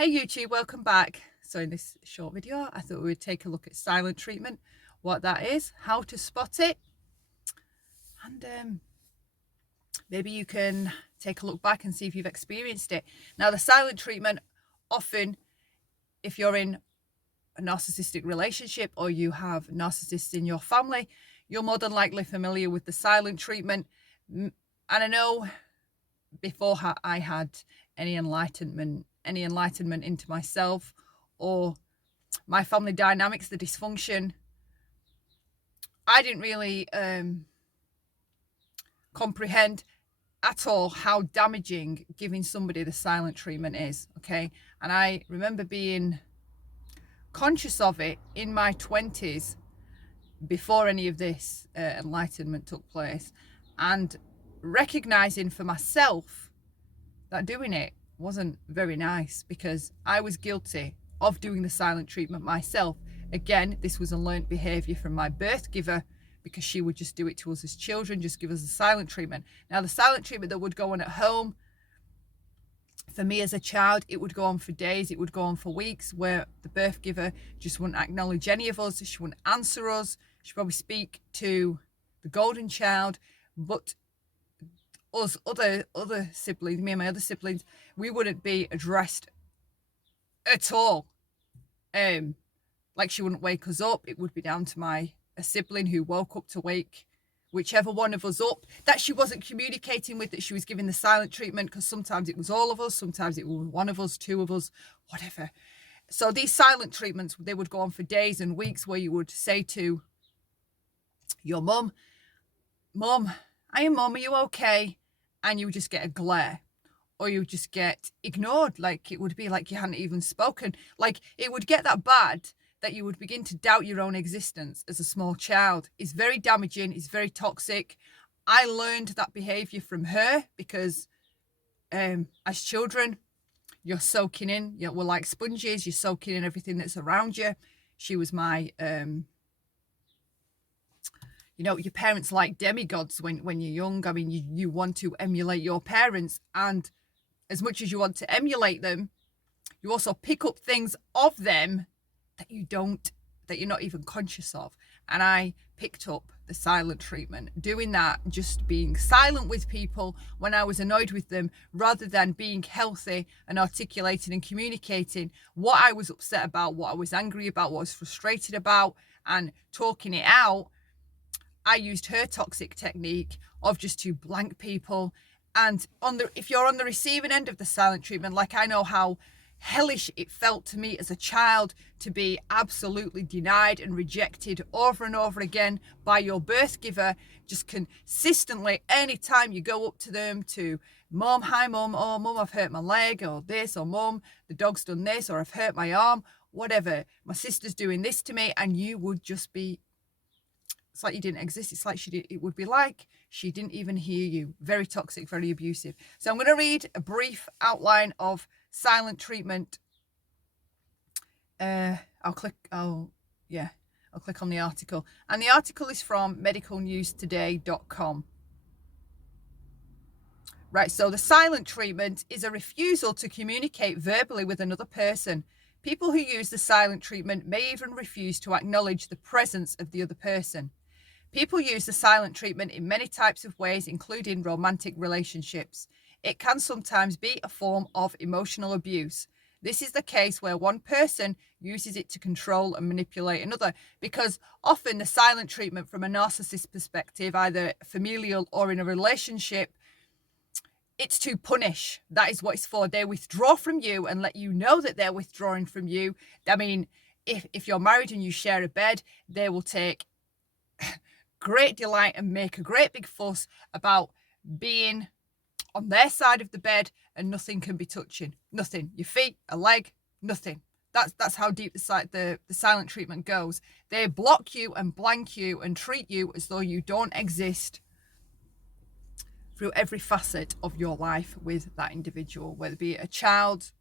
Hey YouTube, welcome back. So in this short video, I thought we would take a look at silent treatment, what that is, how to spot it, and maybe you can take a look back and see if you've experienced it. Now, the silent treatment, often if you're in a narcissistic relationship or you have narcissists in your family, you're more than likely familiar with the silent treatment. And I know before I had any enlightenment into myself or my family dynamics, the dysfunction, I didn't really comprehend at all how damaging giving somebody the silent treatment is. Okay. And I remember being conscious of it in my 20s before any of this enlightenment took place, and recognizing for myself that doing it wasn't very nice because I was guilty of doing the silent treatment myself. Again, this was a learned behavior from my birth giver, because she would just do it to us as children, just give us the silent treatment. Now, the silent treatment that would go on at home, for me as a child, it would go on for days, it would go on for weeks, where the birth giver just wouldn't acknowledge any of us, she wouldn't answer us, she'd probably speak to the golden child, but us other siblings, me and my other siblings, we wouldn't be addressed at all. Like, she wouldn't wake us up. It would be down to a sibling who woke up to wake whichever one of us up that she wasn't communicating with, that she was giving the silent treatment, because sometimes it was all of us, sometimes it was one of us, two of us, whatever. So these silent treatments, they would go on for days and weeks, where you would say to your mum, are you okay? And you would just get a glare, or you would just get ignored. Like, it would be like you hadn't even spoken. Like, it would get that bad that you would begin to doubt your own existence as a small child. It's very damaging. It's very toxic. I learned that behavior from her because as children, you're soaking in. We're like sponges. You're soaking in everything that's around you. She was my, your parents like demigods when you're young. I mean, you want to emulate your parents. And as much as you want to emulate them, you also pick up things of them that you're not even conscious of. And I picked up the silent treatment, doing that, just being silent with people when I was annoyed with them, rather than being healthy and articulating and communicating what I was upset about, what I was angry about, what I was frustrated about, and talking it out. I used her toxic technique of just to blank people. And if you're on the receiving end of the silent treatment, like, I know how hellish it felt to me as a child to be absolutely denied and rejected over and over again by your birth giver, just consistently. Anytime you go up to them, to mum, hi mum, oh mum, I've hurt my leg, or this, or mum, the dog's done this, or I've hurt my arm, whatever, my sister's doing this to me, and you would just be, it's like you didn't exist. It's like it would be like she didn't even hear you. Very toxic, very abusive. So I'm going to read a brief outline of silent treatment. I'll click on the article. And the article is from medicalnewstoday.com. Right, so the silent treatment is a refusal to communicate verbally with another person. People who use the silent treatment may even refuse to acknowledge the presence of the other person. People use the silent treatment in many types of ways, including romantic relationships. It can sometimes be a form of emotional abuse. This is the case where one person uses it to control and manipulate another, because often the silent treatment from a narcissist perspective, either familial or in a relationship, it's to punish. That is what it's for. They withdraw from you and let you know that they're withdrawing from you. I mean, if you're married and you share a bed, they will take great delight and make a great big fuss about being on their side of the bed, and nothing can be touching. Nothing. Your feet, a leg, nothing. That's how deep the silent treatment goes. They block you and blank you and treat you as though you don't exist through every facet of your life with that individual, whether it be a child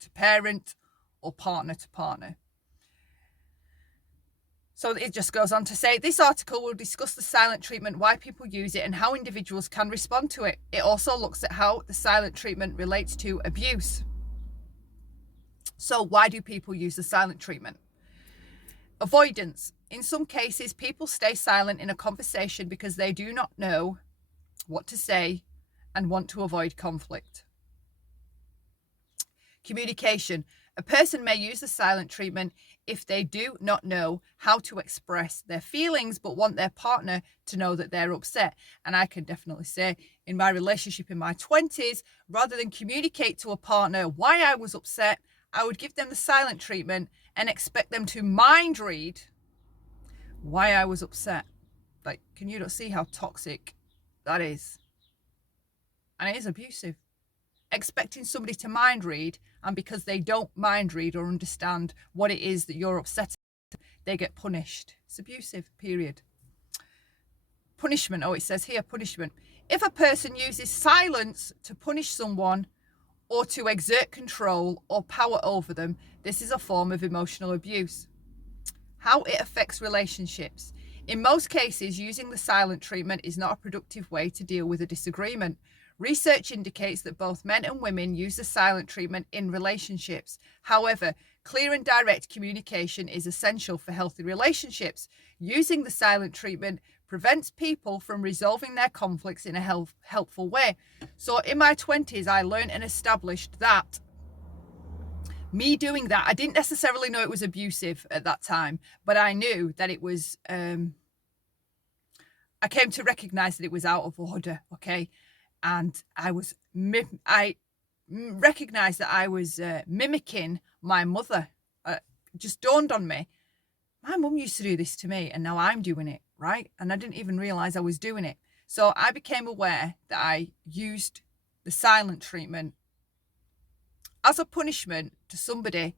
to parent or partner to partner. So it just goes on to say, this article will discuss the silent treatment, why people use it, and how individuals can respond to it. It also looks at how the silent treatment relates to abuse. So why do people use the silent treatment? Avoidance. In some cases, people stay silent in a conversation because they do not know what to say and want to avoid conflict. Communication. A person may use the silent treatment if they do not know how to express their feelings but want their partner to know that they're upset. And I can definitely say in my relationship in my 20s, rather than communicate to a partner why I was upset, I would give them the silent treatment and expect them to mind read why I was upset. Like, can you not see how toxic that is? And it is abusive. Expecting somebody to mind read, and because they don't mind read or understand what it is that you're upset at, they get punished. It's abusive, period. Punishment. Oh, it says here, punishment. If a person uses silence to punish someone or to exert control or power over them, this is a form of emotional abuse. How it affects relationships. In most cases, using the silent treatment is not a productive way to deal with a disagreement. Research indicates that both men and women use the silent treatment in relationships. However, clear and direct communication is essential for healthy relationships. Using the silent treatment prevents people from resolving their conflicts in a helpful way. So in my 20s, I learned and established that me doing that, I didn't necessarily know it was abusive at that time, but I knew that it was, I came to recognize that it was out of order, okay? And I recognized that I was mimicking my mother. Just dawned on me, my mum used to do this to me and now I'm doing it, right? And I didn't even realize I was doing it. So I became aware that I used the silent treatment as a punishment to somebody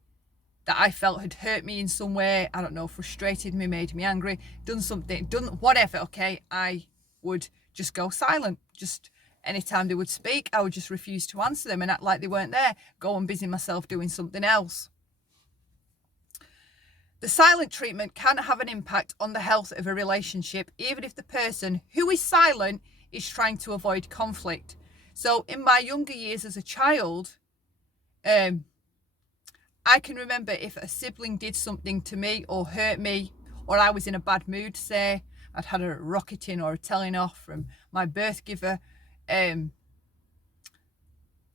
that I felt had hurt me in some way. I don't know, frustrated me, made me angry, done something, done whatever, okay? I would just go silent. Just anytime they would speak, I would just refuse to answer them and act like they weren't there, go and busy myself doing something else. The silent treatment can have an impact on the health of a relationship, even if the person who is silent is trying to avoid conflict. So in my younger years as a child, I can remember if a sibling did something to me or hurt me, or I was in a bad mood, say I'd had a rocketing or a telling off from my birth giver, I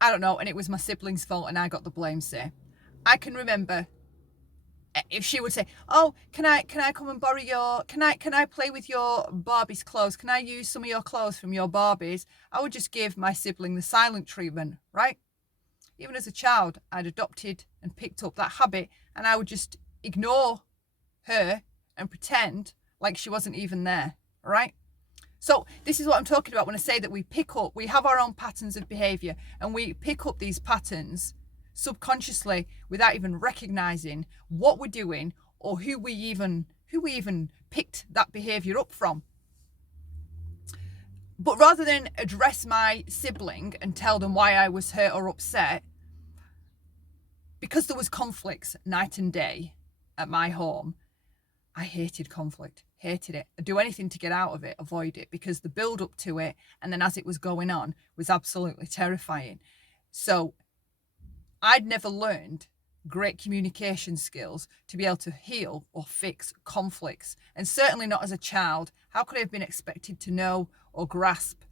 don't know, and it was my sibling's fault and I got the blame, say. I can remember if she would say, oh, can I come and borrow your, can I play with your Barbie's clothes? Can I use some of your clothes from your Barbies? I would just give my sibling the silent treatment, right? Even as a child, I'd adopted and picked up that habit, and I would just ignore her and pretend like she wasn't even there, right? So this is what I'm talking about when I say that we have our own patterns of behavior, and we pick up these patterns subconsciously without even recognizing what we're doing or who we even picked that behavior up from. But rather than address my sibling and tell them why I was hurt or upset, because there was conflicts night and day at my home, I hated conflict, hated it. I'd do anything to get out of it, avoid it, because the build up to it and then as it was going on was absolutely terrifying. So I'd never learned great communication skills to be able to heal or fix conflicts, and certainly not as a child. How could I have been expected to know or grasp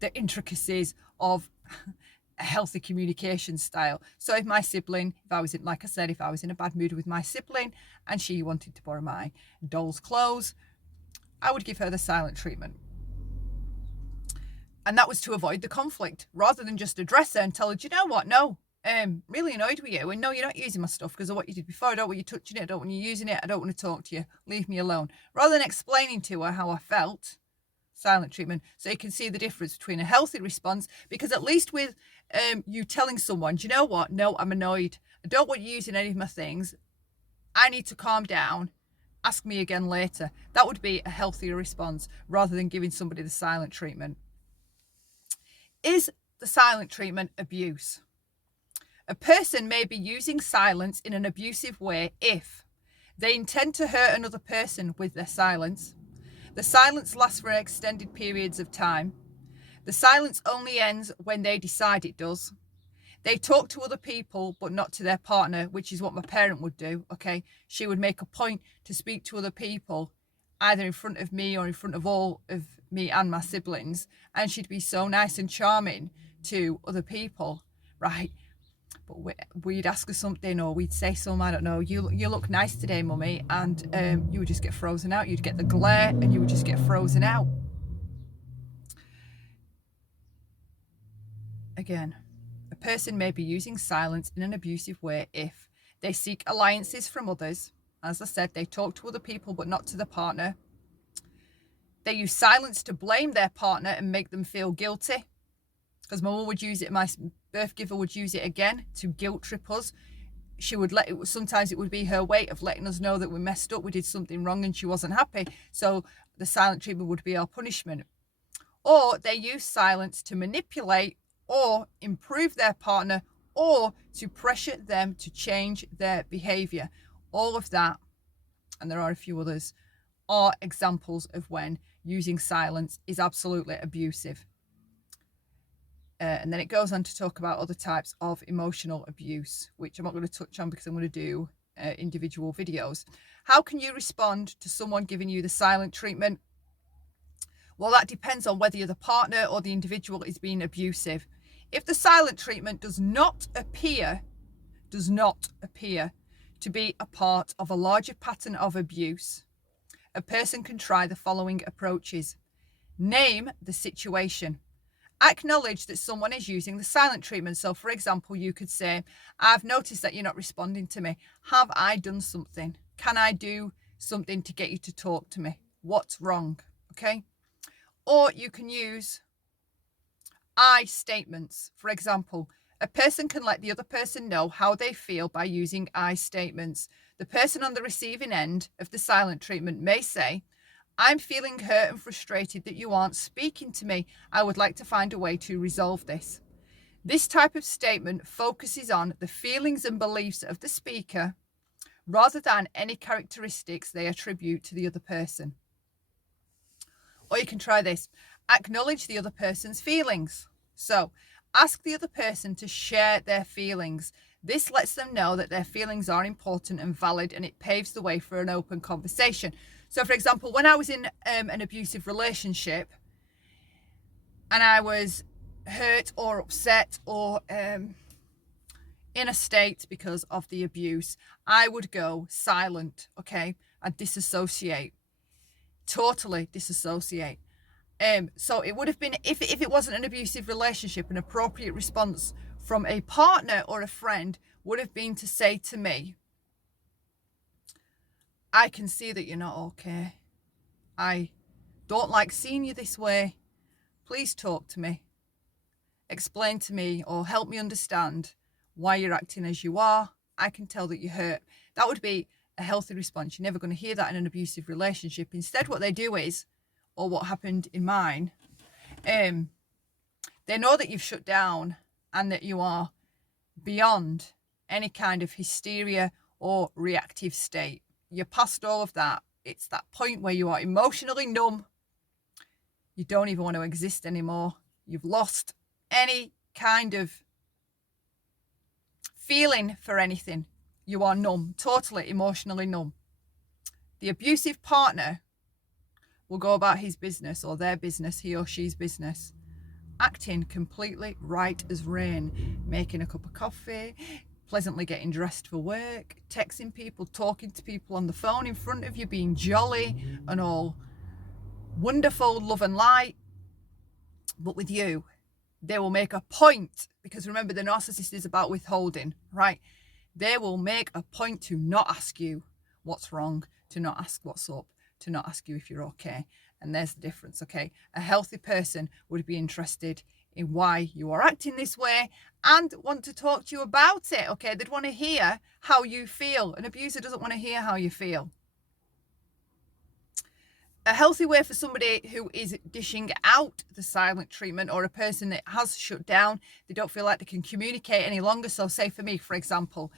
the intricacies of a healthy communication style? So if my sibling, if I was in a bad mood with my sibling and she wanted to borrow my doll's clothes, I would give her the silent treatment. And that was to avoid the conflict, rather than just address her and tell her, do you know what? No, really annoyed with you, and no, you're not using my stuff because of what you did before. I don't want you touching it, I don't want you using it, I don't want to talk to you, leave me alone. Rather than explaining to her how I felt, silent treatment. So you can see the difference between a healthy response, because at least with you telling someone, do you know what? No, I'm annoyed. I don't want you using any of my things. I need to calm down. Ask me again later. That would be a healthier response rather than giving somebody the silent treatment. Is the silent treatment abuse? A person may be using silence in an abusive way if they intend to hurt another person with their silence. The silence lasts for extended periods of time. The silence only ends when they decide it does. They talk to other people, but not to their partner, which is what my parent would do, okay? She would make a point to speak to other people, either in front of me or in front of all of me and my siblings. And she'd be so nice and charming to other people, right? But we'd ask her something, or we'd say something, I don't know, you look nice today, mummy, and you would just get frozen out. You'd get the glare and you would just get frozen out. Again, a person may be using silence in an abusive way if they seek alliances from others. As I said, they talk to other people but not to the partner. They use silence to blame their partner and make them feel guilty. Because my mum would use it, my birth giver would use it again to guilt trip us. She would sometimes it would be her way of letting us know that we messed up, we did something wrong and she wasn't happy. So the silent treatment would be our punishment. Or they use silence to manipulate or improve their partner, or to pressure them to change their behaviour. All of that, and there are a few others, are examples of when using silence is absolutely abusive. And then it goes on to talk about other types of emotional abuse, which I'm not going to touch on because I'm going to do individual videos. How can you respond to someone giving you the silent treatment? Well, that depends on whether you're the partner or the individual is being abusive. If the silent treatment does not appear to be a part of a larger pattern of abuse, a person can try the following approaches. Name the situation. Acknowledge that someone is using the silent treatment. So, for example, you could say, I've noticed that you're not responding to me. Have I done something? Can I do something to get you to talk to me? What's wrong? Okay. Or you can use I statements. For example, a person can let the other person know how they feel by using I statements. The person on the receiving end of the silent treatment may say, I'm feeling hurt and frustrated that you aren't speaking to me. I would like to find a way to resolve this. This type of statement focuses on the feelings and beliefs of the speaker rather than any characteristics they attribute to the other person. Or you can try this. Acknowledge the other person's feelings. So ask the other person to share their feelings. This lets them know that their feelings are important and valid, and it paves the way for an open conversation. So, for example, when I was in an abusive relationship and I was hurt or upset or in a state because of the abuse, I would go silent, okay? I'd disassociate, totally disassociate. So it would have been, if it wasn't an abusive relationship, an appropriate response from a partner or a friend would have been to say to me, I can see that you're not okay. I don't like seeing you this way. Please talk to me. Explain to me or help me understand why you're acting as you are. I can tell that you're hurt. That would be a healthy response. You're never going to hear that in an abusive relationship. Instead, what they do is, or what happened in mine, they know that you've shut down and that you are beyond any kind of hysteria or reactive state. You're past all of that. It's that point where you are emotionally numb. You don't even want to exist anymore. You've lost any kind of feeling for anything. You are numb, totally emotionally numb. The abusive partner will go about his business or their business, he or she's business, acting completely right as rain, making a cup of coffee, pleasantly getting dressed for work, texting people, talking to people on the phone in front of you, being jolly and all wonderful, love and light. But with you, they will make a point, because remember, the narcissist is about withholding, right? They will make a point to not ask you what's wrong, to not ask what's up, to not ask you if you're okay. And there's the difference, okay? A healthy person would be interested in why you are acting this way and want to talk to you about it, okay? They'd want to hear how you feel. An abuser doesn't want to hear how you feel. A healthy way for somebody who is dishing out the silent treatment, or a person that has shut down, they don't feel like they can communicate any longer. So say for me, for example,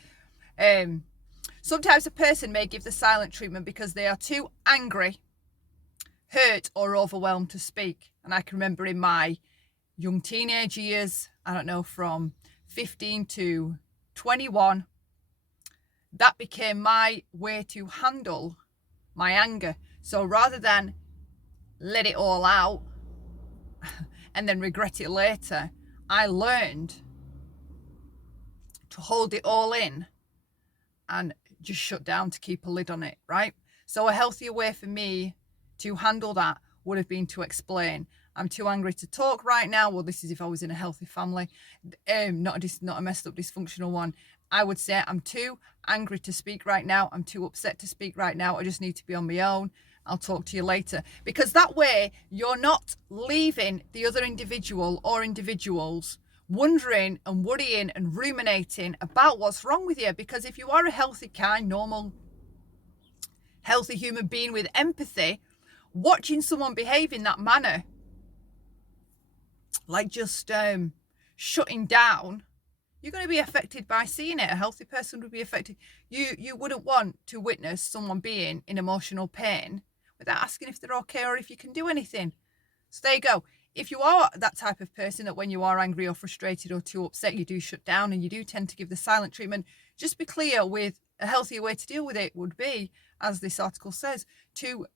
sometimes a person may give the silent treatment because they are too angry, hurt or overwhelmed to speak. And I can remember in my young teenage years, I don't know, from 15 to 21, that became my way to handle my anger. So rather than let it all out and then regret it later, I learned to hold it all in and just shut down to keep a lid on it, right? So a healthier way for me to handle that would have been to explain, I'm too angry to talk right now. Well, this is if I was in a healthy family, not a messed up dysfunctional one. I would say, I'm too angry to speak right now. I'm too upset to speak right now. I just need to be on my own. I'll talk to you later. Because that way you're not leaving the other individual or individuals wondering and worrying and ruminating about what's wrong with you. Because if you are a healthy, kind, normal, healthy human being with empathy, watching someone behave in that manner, like just shutting down, you're going to be affected by seeing it. A healthy person would be affected. You wouldn't want to witness someone being in emotional pain without asking if they're okay or if you can do anything. So there you go. If you are that type of person that when you are angry or frustrated or too upset, you do shut down and you do tend to give the silent treatment, just be clear with a healthier way to deal with it would be, as this article says, to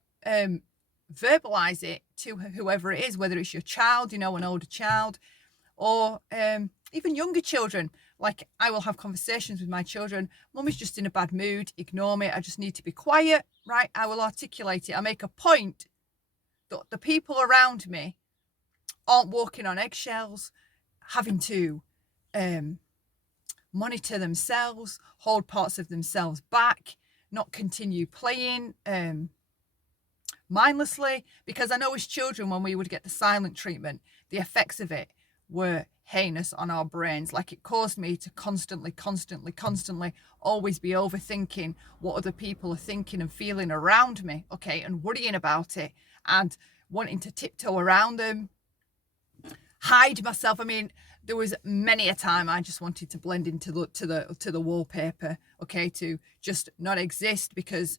verbalize it to whoever it is, whether it's your child, an older child, or even younger children. Like, I will have conversations with my children. Mum is just in a bad mood. Ignore me. I just need to be quiet, right? I will articulate it. I make a point that the people around me aren't walking on eggshells, having to monitor themselves, hold parts of themselves back, not continue playing mindlessly. Because I know as children, when we would get the silent treatment, the effects of it were heinous on our brains. Like, it caused me to constantly always be overthinking what other people are thinking and feeling around me, okay, and worrying about it and wanting to tiptoe around them, hide myself. I mean, there was many a time I just wanted to blend into the wallpaper, okay, to just not exist, because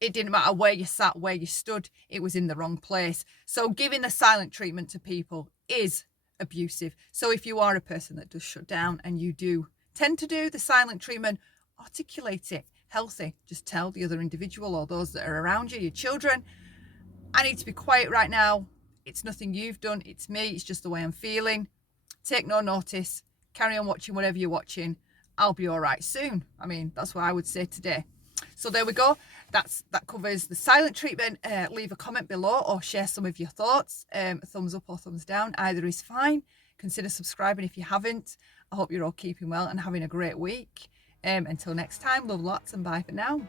it didn't matter where you sat, where you stood, it was in the wrong place. So giving the silent treatment to people is abusive. So if you are a person that does shut down and you do tend to do the silent treatment, articulate it healthy. Just tell the other individual or those that are around you, your children, I need to be quiet right now. It's nothing you've done. It's me. It's just the way I'm feeling. Take no notice. Carry on watching whatever you're watching. I'll be all right soon. I mean, that's what I would say today. So there we go. That covers the silent treatment. Leave a comment below or share some of your thoughts. Thumbs up or thumbs down. Either is fine. Consider subscribing if you haven't. I hope you're all keeping well and having a great week. Until next time, love lots and bye for now.